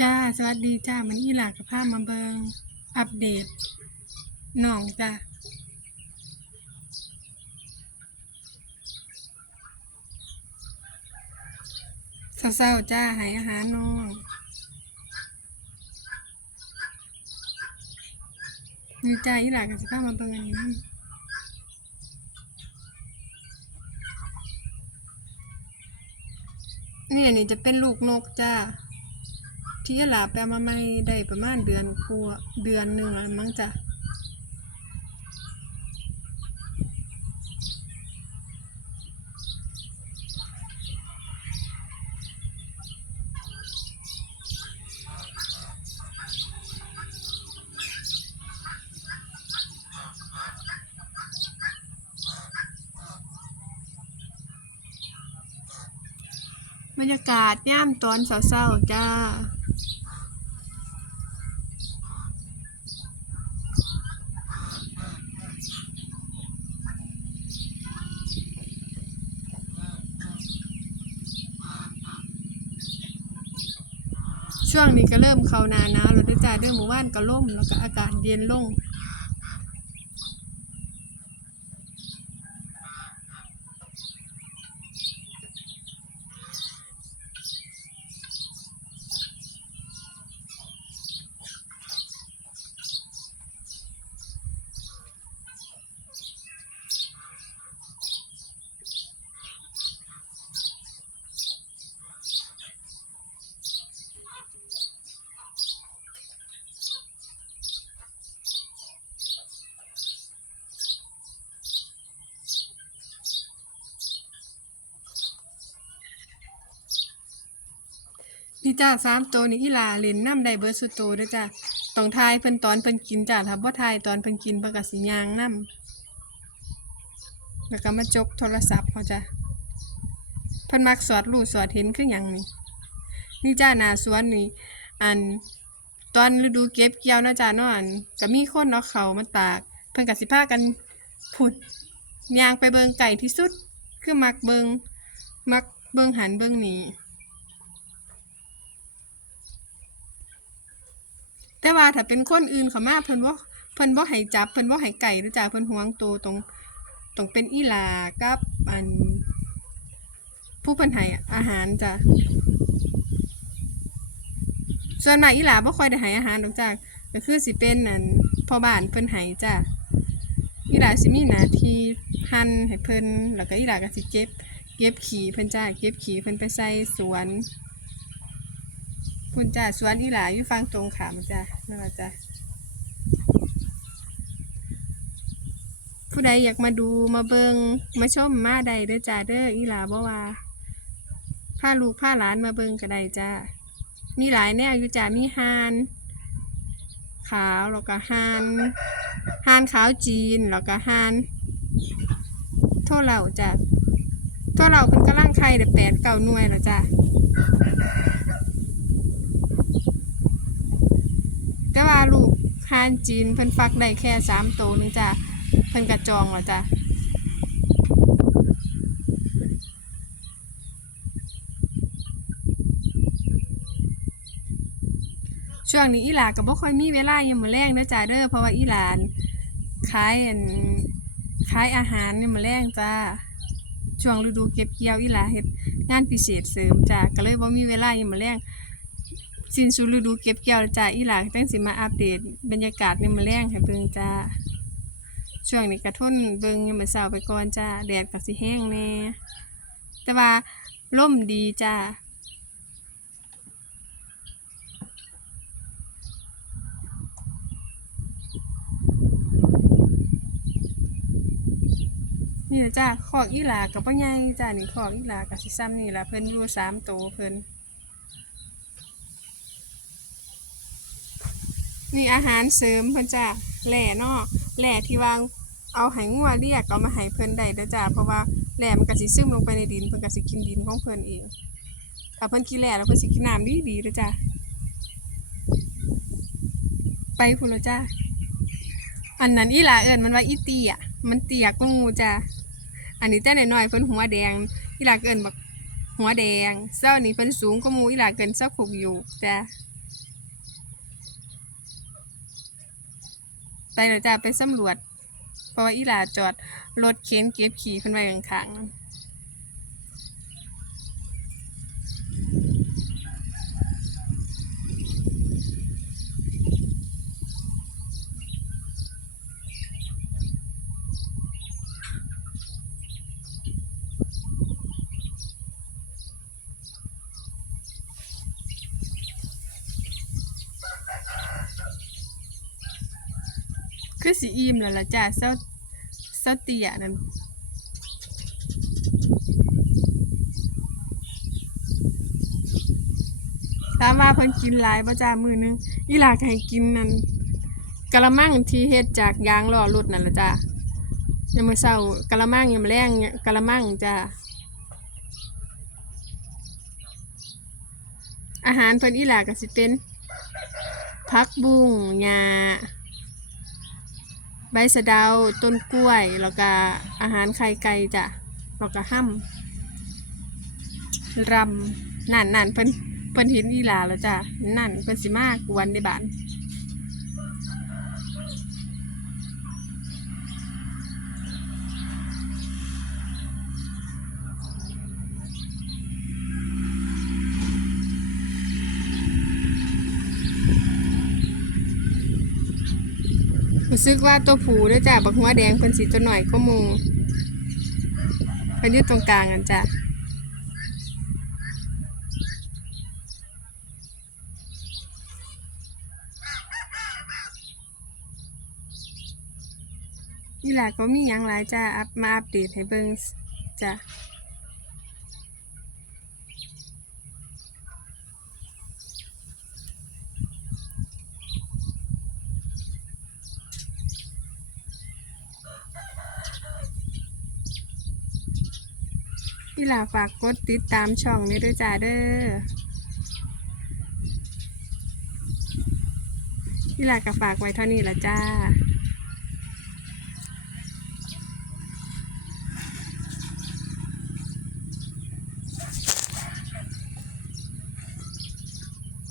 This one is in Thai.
จ้า สวัสดีจ้ามันอีหลากับพามาเบิงอัปเดตน้องจ้าเศร้าๆจ้าให้อาหารน้องนี่จ้าอีหลากับสิพามาเบิงอันนี้นํนี่อันนี้จะเป็นลูกนกจ้า ที่หลาไปเอามาไม่ได้ประมาณเดือนกว่าเดือนหนึ่งแล้วมั้งจ้ะบรรยากาศย่ามตอนเศร้าๆจ้า ช่วงนี้ก็เริ่มเข้าหนาหนาวแล้วเด้วยจ้าเรื่อหมู่บ้านก็ล่มแล้วก็อากาศเย็นลง จ้าสามตัวนี่อีหลาเล่นน้ำได้เบิร์สุโตด้อจ้าต้องทายเพิ่นตอนเพิ่นกินจ้าถ้าบ่ทายตอนเพิ่นกินเพิ่นก็สิยางน้ำแล้วก็มาจกโทรศัพท์เขาจ้ะเพิ่นมักสอดรู้สอดเห็นคือหยังนี่นี่จ้านาสวนนี่ อันตอนฤดูเก็บเกี่ยวนาะจ้าเนาะอันก็มีคนเอาะเขามาตาก เพิ่นก็สิพากันผุดยางไปเบิงไก่ที่สุด คือมักเบิงมักเบิงหันเบิงนี่ แต่ว่าถ้าเป็นคนอื่นเขามาเพิ่นบ่เพิ่นบ่ให้จับเพิ่นบ่ให้ไก่หรือจ้าเพิ่นหวงตัวตรงตรงเป็นอีหลากับอัน ผู้เพิ่นให้อาหารจ้ะส่วนมากอีหลาบ่ค่อยได้ให้อาหารดอกจ้าก็คือสิเป็นอันพ่อบ้านเพิ่นให้จ้ะอีหลาสิมีหน้าที่หั่นให้เพิ่นแล้วก็อีหลาก็สิเก็บ เก็บขี้เพิ่นจ้าเก็บขี้เพิ่นไปใส่สวน คุณจ้าสวนอีหลาอยู่ฟังตรงขามจ้านั่นละจ้าผู้ใดอยากมาดูมาเบิงมาชมมาใดเด้อจ้าเด้ออีหลาบ่ว่าพาลูกพาหลานมาเบิงก็ได้จ้ามีหลายแนวอยู่จ้ามีฮานขาวแล้วก็ฮานฮานขาวจีนแล้วก็ฮานโทษเราจ้าโทษเราเพิ่นกำลังไข่เด้อแปดเก้าหน่วยแล้วจ้า แต่ว่าลูกฮานจีนเพิ่นฟักได้แค่สามตัวนึงจ้ะเพิ่นกระจองแล้วจ้ะช่วงนี้อีหลาก็บ่ค่อยมีเวลายังมื้อแรงนะจ้ะเด้อเพราะว่าอีหลานขายอันขายอาหารเนี่ยมื้อแรงจ้าช่วงฤดูเก็บเกี่ยวอีหลาเฮ็ดงานพิเศษเสริมจ้ะก็เลยบ่มีเวลายังมื้อแรง สิ้นสุดฤดูเก็บเกี่ยวจ้าอีหลาจังสิมาอัปเดตบรรยากาศในมื้อแรงให้เบิ่งจ้าช่วงนี้กระทุนเบิ่งยามมื้อเช้าไปก่อนจ้าแดดก็สิแห้งแน่แต่ว่าลมดีจ้านี่ล่ะจ้าขอกอีหลากับบ่ใหญ่จ้านี่ขอกอีหลากับสิซ้ำนี่ล่ะเพิ่นอยู่สามโตวเพิ่น นี่อาหารเสริมเพิ่นจ้าแหล่เนาะแหล่ที่วางเอาให้งัวเรียกเอามาให้เพิ่นได้เด้อจ้าเพราะว่าแหล่มันก็สิซึมลงไปในดินเพิ่นก็สิกินดินของเพิ่นเองถ้าเพิ่นกินแหล่แล้วเพิ่นสิกินน้ำดีดีเด้อจ้าไปพุ่นล้วจ้าอันนั้นอีหลาเอิ้นมันว่าอีเตี้ยมันเตี้ยกว่าหมู่จ้าอันนี้แต่น้อยๆเพิ่นหัวแดงอีหลาเอิ้นบักหัวแดงเจ้านี่เพิ่นสูงกว่าหมู่อีหลาเกินเจ้าขุกอยู่จ้า ไปเลยจ้าไปสำรวจเพราะว่าอีหลาจอดรถเข็นเก็บขี่ขึ้นไว้ข้างๆ คือสิอิ่มแล้วล่ะจ้าเซาเซาเตียนั่นถามว่าเพิ่นกินหลายบ่จ้ามื้อนึงอีหลาก็ให้กินนั่นกะละมังที่เฮ็ดจากยางล้อรถนั่นล่ะจ้ายามมื้อเช้ากะละมังยามแลงกะละมังจ้าอาหารเพิ่นอีหลาก็สิเป็นผักบุ้งหญ้า ใบสะเดาต้นกล้วย แล้วก็อาหารไข่ไก่จ้ะแล้วก็ห้ำรำนั่นนั่นเพิ่นเพิ่นเห็นอีหลาแล้วจ้ะนั่นเพิ่นสิมากวนในบ้าน รู้สึกว่าตัวผูด้วยจ้ะบักหัวแดงเพิ่นสิตัวหน่อยก็มูเพิ่นยู่ตรงกลางกันจ้ะนี่แหละก็มีอย่างหลายจ้าอัพมาอัปเดตให้เบิ่งจ้ะ พี่หลาฝากกดติดตามช่องนี้ด้วยจ้าเด้อพี่หลาก็ฝากไว้เท่านี้ละจ้า